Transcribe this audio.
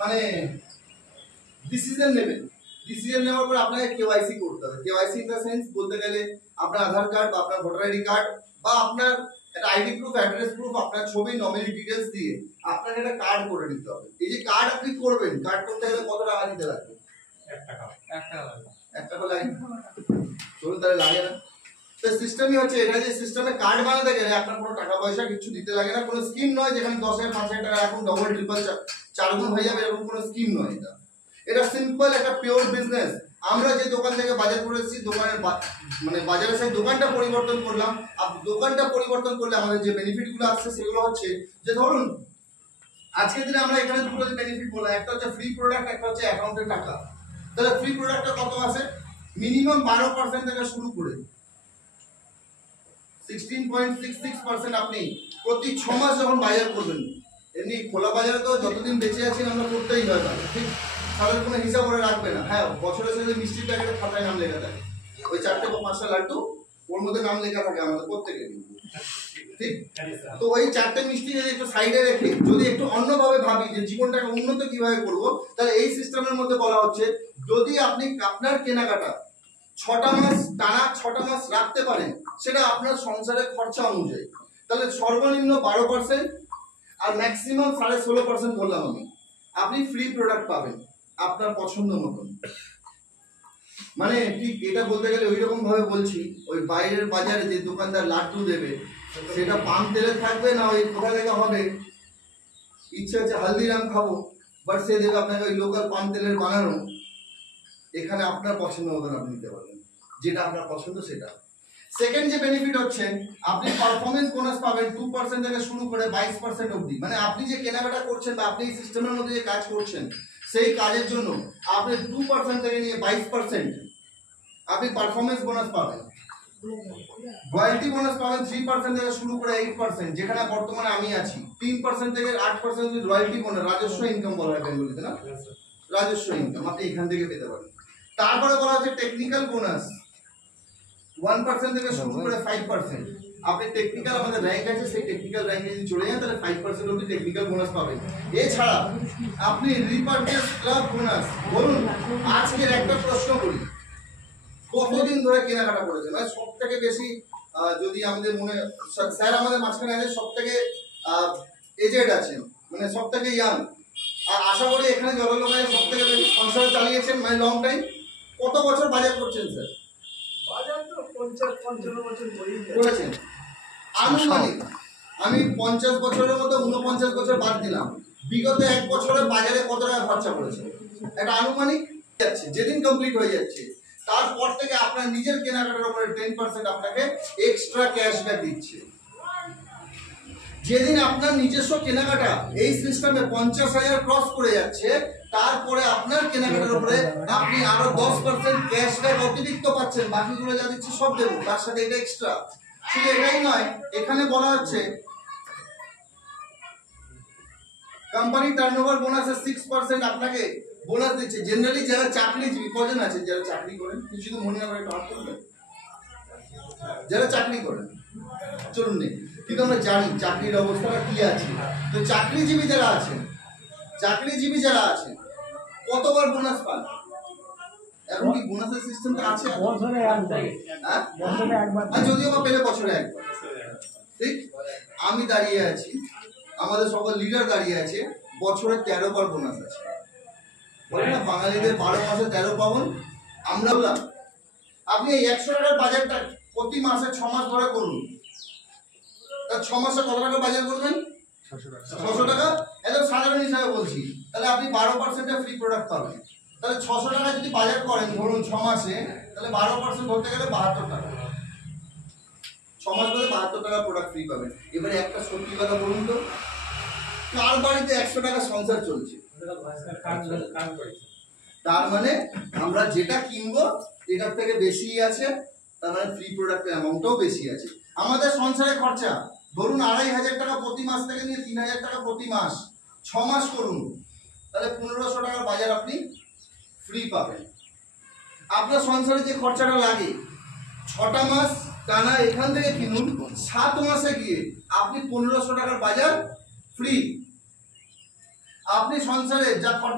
মানে ডিসিশন নেবেন। ডিসিশন নেওয়ার পর আপনাকে কেওয়াইসি করতে হবে। কেওয়াইসি ইন দ্য সেন্স বলতে গেলে আপনার আধার কার্ড বা আপনার ভোটার আইডি কার্ড বা আপনার একটা আইডি প্রুফ, অ্যাড্রেস প্রুফ, আপনার ছবি, নমিনি ডিটেলস দিয়ে আপনাকে একটা কার্ড করে নিতে হবে। এই যে কার্ড আপনি করবেন, কার্ড করতে গেলে কত টাকা দিতে লাগবে? 1 টাকা। 1 টাকা লাগে? চলুন তাহলে লাগে না। তো সিস্টেমই হচ্ছে এটা, যে সিস্টেমে কার্ড বানাতে গেলে আপনার কোনো টাকা পয়সা কিছু দিতে লাগে না। কোনো স্কিম নয় যেখানে 10,000 5,000 টাকা এখন ডবল ট্রিপল 4 গুণ হয়ে যাবে, এরকম কোনো স্কিম নয়। এটা সিম্পল একটা পিওর বিজনেস। আমরা যে দোকান থেকে বাজার করেছি, দোকানের মানে বাজারে সেই দোকানটা পরিবর্তন করলাম। আর দোকানটা পরিবর্তন করলে আমাদের যে বেনিফিট গুলো আসছে সেগুলো হচ্ছে যে ধরুন আজকের দিনে আমরা এখানে দুটো বেনিফিট বললাম, একটা হচ্ছে ফ্রি প্রোডাক্ট, একটা হচ্ছে অ্যাকাউন্টের টাকা। তাহলে ফ্রি প্রোডাক্টটা কত আছে? মিনিমাম 12% থেকে শুরু করে 16.66% আপনি প্রতি 6 মাস যখন বাজার করবেন। এমনি খোলা বাজারে তো যতদিন বেঁচে আছেন আমরা করতেই হয়, ঠিক তাদের কোনো হিসাব করে রাখবে না। হ্যাঁ, বছরের শেষে মিষ্টির প্যাকেটে খাতায় নাম লেখা থাকে, ওই 4টে বা 5টা লাড্ডু ওর মধ্যে নাম লেখা থাকে আমাদের প্রত্যেকের, ঠিক? তো ওই 4টে মিষ্টি যদি একটু সাইডে রেখে যদি একটু অন্যভাবে ভাবি যে জীবনটাকে উন্নত কিভাবে করব, তাহলে এই সিস্টেমের মধ্যে বলা হচ্ছে যদি আপনি আপনার কেনাকাটা 6টা মাস টানা 6টা মাস রাখতে পারেন, সেটা আপনার সংসারের খরচা অনুযায়ী, তাহলে সর্বনিম্ন 12% আর ম্যাক্সিমাম 16.5% বললাম আমি, আপনি ফ্রি প্রোডাক্ট পাবেন আপনার পছন্দ মতন। মানে ঠিক এটা বলতে গেলে ওই রকম ভাবে বলছি, ওই বাইরের বাজারে যে দোকানদার লাড্ডু দেবে সেটা পাম তেলের থাকবে না ওই কোথা থেকে হবে, ইচ্ছা হচ্ছে হালদিরাম খাবো, বাট সে দেবে আপনাকে ওই লোকাল পাম তেলের বানানো। এখানে আপনার পছন্দ মতন আপনি নিতে পারবেন, যেটা আপনার পছন্দ সেটা। সেকেন্ড যে বেনিফিট হচ্ছে আপনি পারফরম্যান্স বোনাস পাবেন 2% থেকে শুরু করে 22% অবধি। মানে আপনি যে কেনাকাটা করছেন বা আপনি এই সিস্টেমের মধ্যে যে কাজ করছেন সেই কাজের জন্য আপনি 2% থেকে নিয়ে 22% আপনি পারফরম্যান্স বোনাস পাবেন। রয়্যালটি বোনাস পাবেন 3% থেকে শুরু করে 8%, যেখানে বর্তমানে আমি আছি। 3% থেকে 8% রয়্যালটি বোনাস, রাজস্ব ইনকাম বলা হয় বেঙ্গলিতে, না? রাজস্ব ইনকাম আপনি এখান থেকে পেতে পারেন। তারপরে বলা হচ্ছে টেকনিক্যাল বোনাস 1% থেকে শুরু করে 5%। আপনি টেকনিক্যাল আমাদের র্যাঙ্ক আছে, সেই টেকনিক্যাল র্যাঙ্কে যদি চলে যান তাহলে 5% অবধি টেকনিক্যাল বোনাস পাবেন। এছাড়া আপনি রিপারচেজ ক্লাব বোনাস। বলুন আজকের একটা প্রশ্ন করি, কতদিন ধরে কেনাকাটা করেছেন? মানে সব থেকে বেশি যদি আমাদের মনে স্যার আমাদের মাঝখানে আছে, সব থেকে এজেড আছেন, মানে সব থেকে ইয়াং, আর আশা করি এখানে যত লোক আছে সব থেকে বেশি সংসার চালিয়েছেন, মানে লং টাইম। কত বছর বাজার করছেন স্যার? বাজার তো 50-55 বছর করেছেন আনুমানিক। আমি 50 বছরের মতো 49 বছর বাদ দিলাম, বিগত 1 বছরে বাজারে কত টাকা খরচা করেছেন একটা আনুমানিক যাচ্ছে। যেদিন কমপ্লিট হয়ে যাচ্ছে তারপর থেকে আপনার নিজের কেনাকাটার উপরে 10% আপনাকে এক্সট্রা ক্যাশব্যাক দিচ্ছে। যেদিন আপনার নিজস্ব কেনাকাটা এই সিস্টেমে 50,000 ক্রস করে যাচ্ছে, তারপরে আপনার কেনাকাটার উপরে আপনি আরো 10% ক্যাশব্যাক অতিরিক্ত পাচ্ছেন। বাকিগুলো যা দিচ্ছে সব দেবো, তার সাথে এটা এক্সট্রা। শুধু এটাই নয়, এখানে বলা হচ্ছে কোম্পানি টার্নওভার বোনাসের 6% আপনাকে বোনাস দিচ্ছে। জেনারেলি যারা চাকরিজীবী, কজন আছেন যারা চাকরি করেন? কিছু তো মনে হয় হাত করবেন যারা চাকরি করেন, চলুন নেই, কিন্তু আমরা জানি চাকরির অবস্থাটা কি আছে। তো চাকরিজীবী যারা আছেন, চাকরিজীবী যারা আছেন কতবার বোনাস পান? এখন কি বোনাসের সিস্টেমটা আছে? বছরে একবার, হ্যাঁ বছরে একবার, যদিও বা পেলে বছরে একবার, ঠিক? আমি দাঁড়িয়ে আছি, আমাদের সকল লিডার দাঁড়িয়ে আছে, বছরে 13 বার বোনাস আছে। বলে না বাঙালিদের 12 মাসে 13 পাবন। আমরা বললাম আপনি এই 100 টাকার বাজারটা প্রতি মাসে 6 মাস ধরে করুন, তার 6 মাসে কত টাকা বাজার করবেন? 600 টাকা। একদম সাধারণ হিসাবে বলছি, তাহলে আপনি 12% ফ্রি প্রোডাক্ট পাবেন। তাহলে 600 টাকা যদি বাজার করেন ধরুন 6 মাসে, তাহলে 12% ধরতে গেলে 72 টাকা। 6 মাস ধরে 72 টাকা প্রোডাক্ট ফ্রি পাবেন। এবারে একটা সত্যি কথা বলুন তো, কার বাড়িতে 100 টাকা সংসার চলছে? তার মানে আমরা যেটা কিনবো এটার থেকে বেশি আছে, তার মানে ফ্রি প্রোডাক্টের অ্যামাউন্টটাও বেশি আছে। আমাদের সংসারে খরচা ধরুন 2,500 টাকা প্রতি মাস থেকে নিয়ে 3,000 টাকা প্রতি মাস, 6 মাস করুন, তাহলে 1,500 টাকার বাজার আপনি ফ্রি পাবেন। আপনার সংসারে যে খরচাটা লাগে 6টা মাস টানা এখান থেকে কিনুন, 7 মাসে গিয়ে আপনি 1,500 টাকার বাজার ফ্রি। আপনি সংসারে যা খরচা